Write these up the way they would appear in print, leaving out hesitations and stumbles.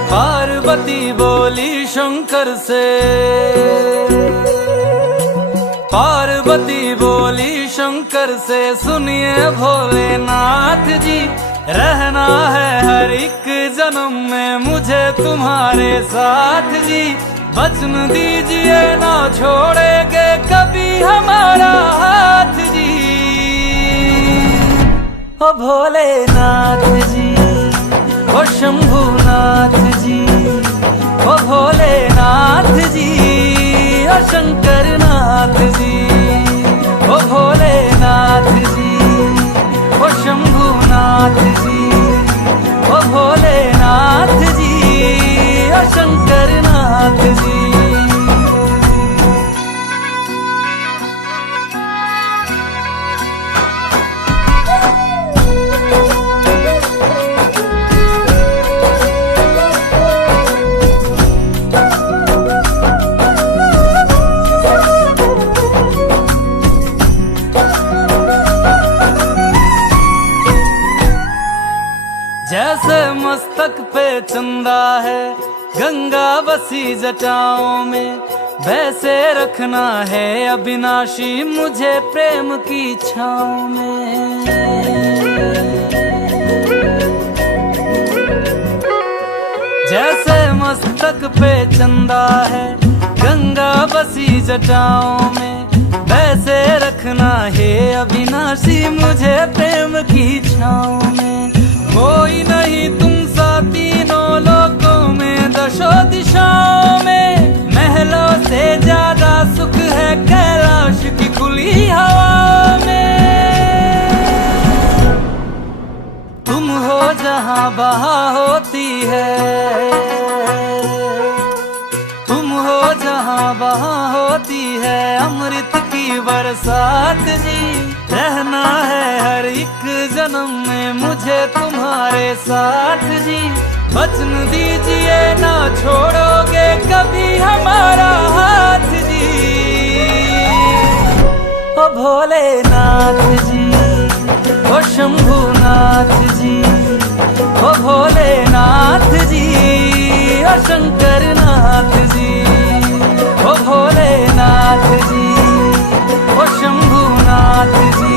पार्वती बोली शंकर से, पार्वती बोली शंकर से, सुनिए भोलेनाथ जी, रहना है हर एक जन्म में मुझे तुम्हारे साथ जी। वचन दीजिए ना छोड़ेंगे कभी हमारा हाथ जी। ओ भोलेनाथ जी, ओ शंभुनाथ जी, ओ भोलेनाथ जी, ओ शंकरनाथ जी, ओ भोलेनाथ जी, ओ शंभुनाथ जी, ओ भोलेनाथ जी, ओ शंकरनाथ जी। जैसे मस्तक पे चंदा है गंगा बसी जटाओं में, वैसे रखना है अविनाशी मुझे प्रेम की छाँव में। जैसे मस्तक पे चंदा है गंगा बसी जटाओं में, वैसे रखना है अविनाशी मुझे प्रेम की छाँव में। कोई नहीं तुम सा तीनों लोकों में, दशों दिशाओं में, महलों से ज्यादा सुख है कैलाश की खुली हवा में। तुम हो जहां बहा होती है, तुम हो जहां बहा होती है अमृत की बरसात जी। रहना है हर एक जन्म में मुझे तुम्हारे साथ जी। वचन दीजिए ना छोड़ोगे कभी हमारा हाथ जी। ओ भोलेनाथ जी, ओ शंभुनाथ जी, ओ भोलेनाथ जी, ओ शंकरनाथ जी, ओ भोलेनाथ जी, ओ शंभुनाथ जी,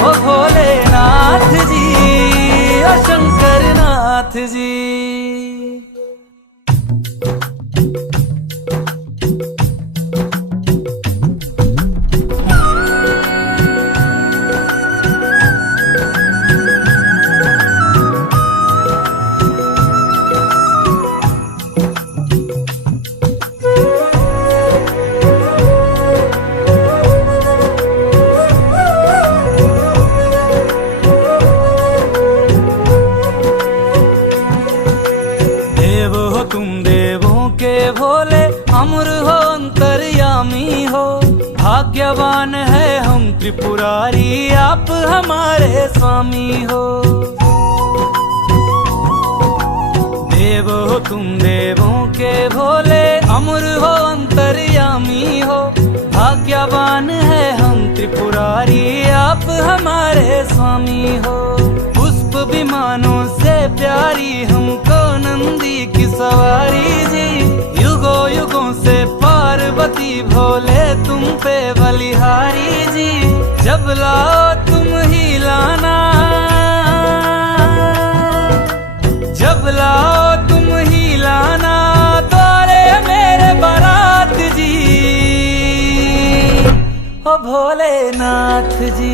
ओ भोलेनाथ जी, ओ शंकरनाथ जी। भोले अमर हो अंतर्यामी हो, भाग्यवान है हम त्रिपुरारी आप हमारे स्वामी हो। देव हो तुम देवों के भोले, अमर हो अंतर्यामी हो, भाग्यवान है हम त्रिपुरारी आप हमारे स्वामी हो। पुष्प विमानों से प्यारी हमको नंदी की सवारी जी, युगों युगों से पार्वती भोले तुम पे बलिहारी जी। जब लाओ तुम ही लाना, जब लाओ तुम ही लाना द्वारे मेरे बारात जी। ओ भोलेनाथ जी,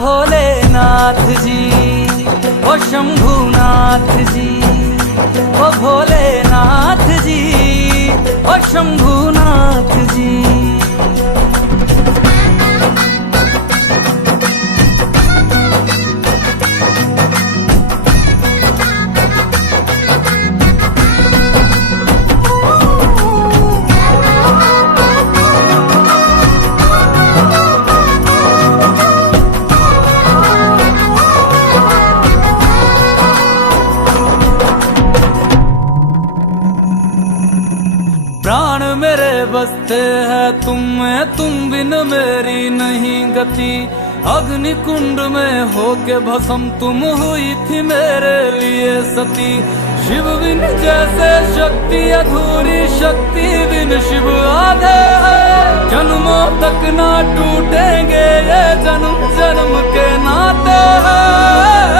भोलेनाथ जी, ओ शंभुनाथ जी, ओ भोलेनाथ जी, ओ शंभुनाथ जी। प्राण मेरे बसते हैं तुम में, तुम बिन मेरी नहीं गति। अग्नि कुंड में होके भस्म तुम हुई थी मेरे लिए सती। शिव बिन जैसे शक्ति अधूरी, शक्ति बिन शिव आधे है। जन्मों तक ना टूटेंगे ये जन्म जन्म के नाते हैं।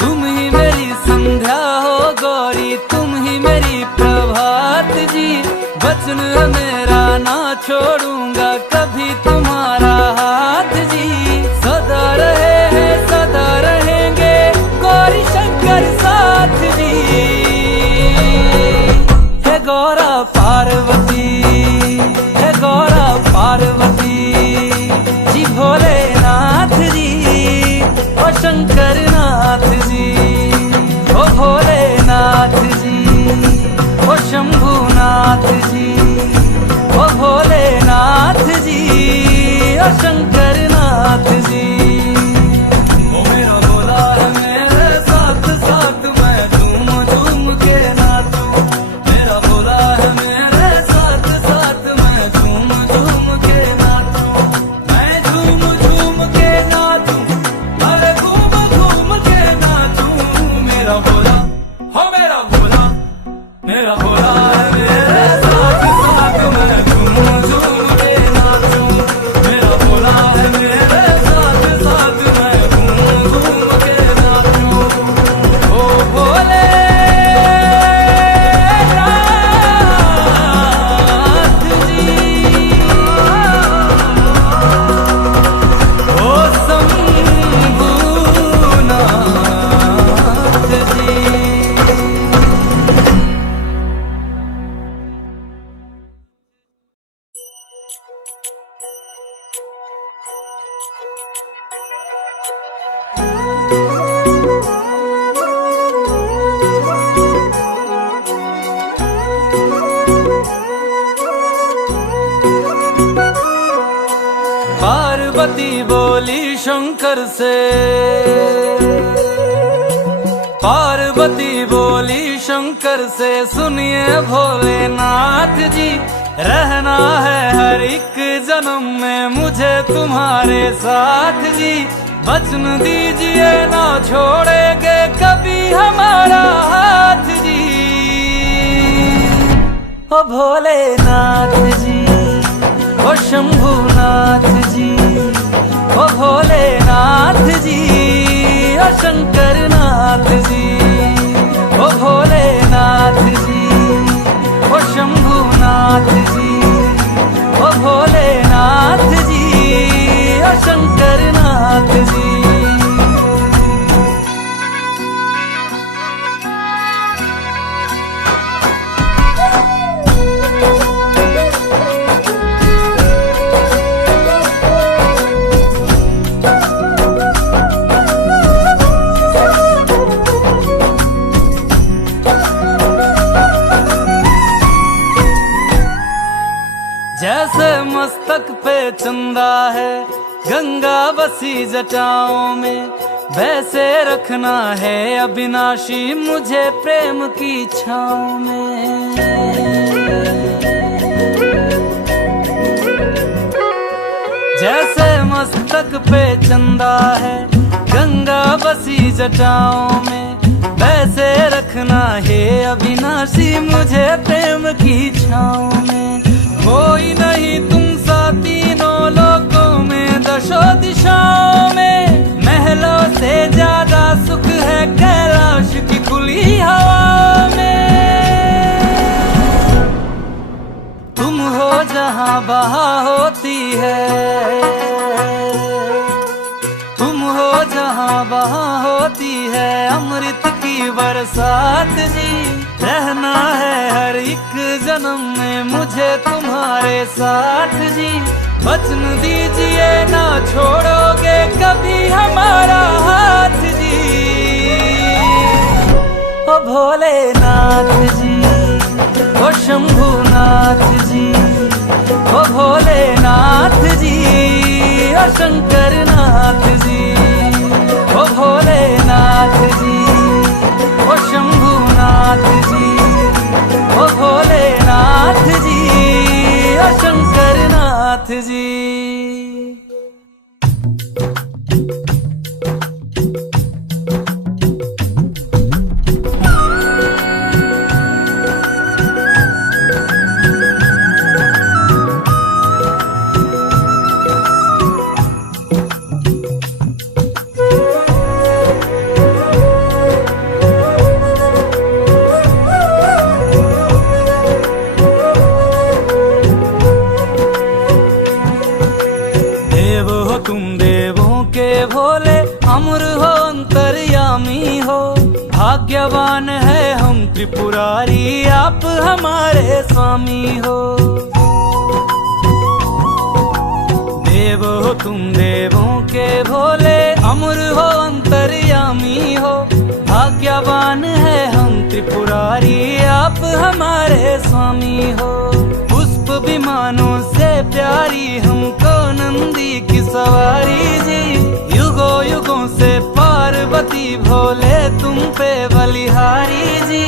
तुम ही मेरी संध्या हो गौरी, तुम ही मेरी प्रभात जी। वचन है मेरा ना छोड़ूंगा कभी तुम्हारा हाथ जी। सदा रहे हैं सदा रहेंगे गौरी शंकर साथ जी। हे गौरा पार्वती, हे गौरा पार्वती जी। भोलेनाथ जी ओ शंकर नाथ जी, ओ भोलेनाथ जी ओ शंभुनाथ जी, ओ भोलेनाथ जी ओ शंकर नाथ जी। ओ मेरा भोला है मेरे साथ साथ मैं झूम झूम के नाचूं। मेरा भोला है मेरे साथ साथ मैं झूम झूम के नाचूं। मैं झूम झूम के नाचूं, अरे घूम घूम के नाचूं। मेरा भोला हो मेरा भोला, मेरा भोला है मेरे साथ साथ मैं झूम झूम के नाचूं। मेरा भोला है मेरे साथ साथ मैं झूम झूम के नाचूं। ओ भोले नाथ जी, ओ शंभुनाथ जी। पार्वती बोली शंकर से, पार्वती बोली शंकर से, सुनिए भोलेनाथ जी। रहना है हर एक जन्म में मुझे तुम्हारे साथ जी। वचन दीजिए ना छोड़ेंगे कभी हमारा हाथ जी। ओ भोलेनाथ जी ओ शंभुनाथ जी, ओ भोलेनाथ जी ओ शंकर नाथ जी, ओ भोलेनाथ जी ओ शंभुनाथ जी, ओ भोलेनाथ जी ओ शंकर नाथ जी। जैसे मस्तक पे चंदा है गंगा बसी जटाओं में, वैसे रखना है अविनाशी मुझे प्रेम की छाँव में। जैसे मस्तक पे चंदा है गंगा बसी जटाओं में, वैसे रखना है अविनाशी मुझे प्रेम की छाँव में। कोई नहीं तुम सा तीनों लोकों में दशों दिशाओं में, महलों से ज्यादा सुख है कैलाश की खुली हवा में। तुम हो जहाँ बहार होती है, तुम हो जहाँ वहाँ होती है अमृत की बरसात जी। रहना है हर एक जन्म में मुझे तुम्हारे साथ जी। वचन दीजिए ना छोड़ोगे कभी हमारा हाथ जी। ओ भोलेनाथ जी ओ शंभुनाथ जी, ओ भोलेनाथ जी ओ शंकर नाथ जी, ओ भोलेनाथ जी ओ शंभुनाथ जी, त्रिपुरारी आप हमारे स्वामी हो। देव हो तुम देवों के भोले, अमर हो अंतर्यामी हो। भाग्यवान है हम त्रिपुरारी आप हमारे स्वामी हो। पुष्प विमानों से प्यारी हमको नंदी की सवारी जी। युगों युगों से पार्वती भोले तुम पे बलिहारी जी।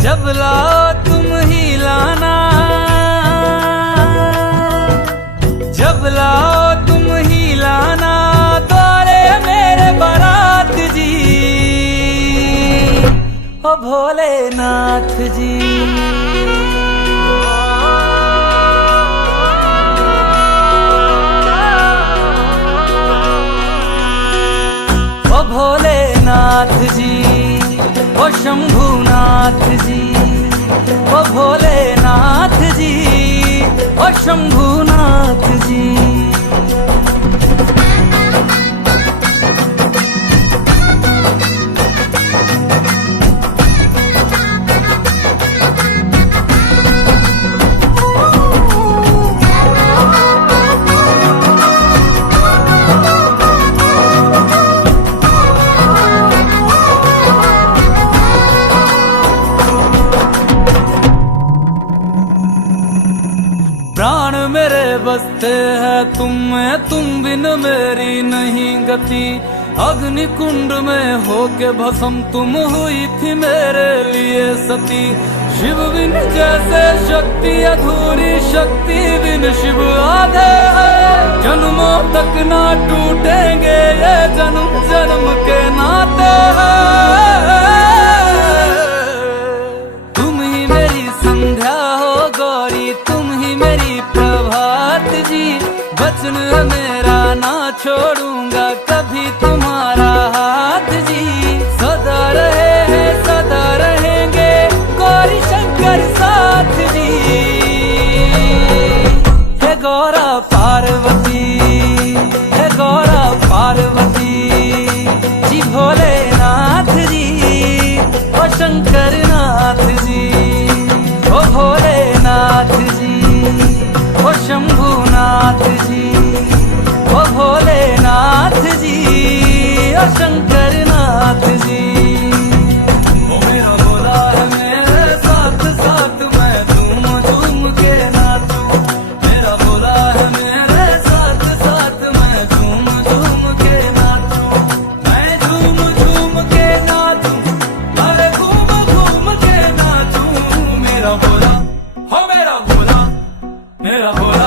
जब लाओ तुम ही लाना, जब लाओ तुम ही लाना द्वारे मेरे बारात जी। ओ भोलेनाथ जी, ओ भोलेनाथ जी, ओ शंभुनाथ जी, ओ भोलेनाथ जी, ओ शंभुनाथ जी। प्राण मेरे बसते हैं तुम में, तुम बिन मेरी नहीं गति। अग्नि कुंड में होके भस्म तुम हुई थी मेरे लिए सती। शिव बिन जैसे शक्ति अधूरी, शक्ति बिन शिव आधे है। जन्मों तक ना टूटेंगे ये जन्म जन्म के नाते हैं। तुम ही मेरी संध्या हो गौरी, तुम ही मेरी प्रभात जी। वचन मेरा ना छोड़ूंगा कभी तुम्हारा हाथ जी। सदा रहे हैं सदा रहेंगे गौरी शंकर साथ जी। हे गौरा पार्वती, हे गौरा पार्वती जी। भोलेनाथ जी, ओ शंकर नाथ जी, ओ भोलेनाथ जी, ओ शंभुनाथ जी, ओ भोलेनाथ जी, ओ शंकर नाथ जी। ओ मेरा भोला है मेरे साथ साथ मैं झूम झूम के नाचूं। मेरा भोला है मेरे साथ साथ मैं झूम झूम के नाचूं। मैं झूम झूम के नाचूं, अरे घूम घूम के नाचूं। मेरा भोला हो मेरा भोला, मेरा भोला।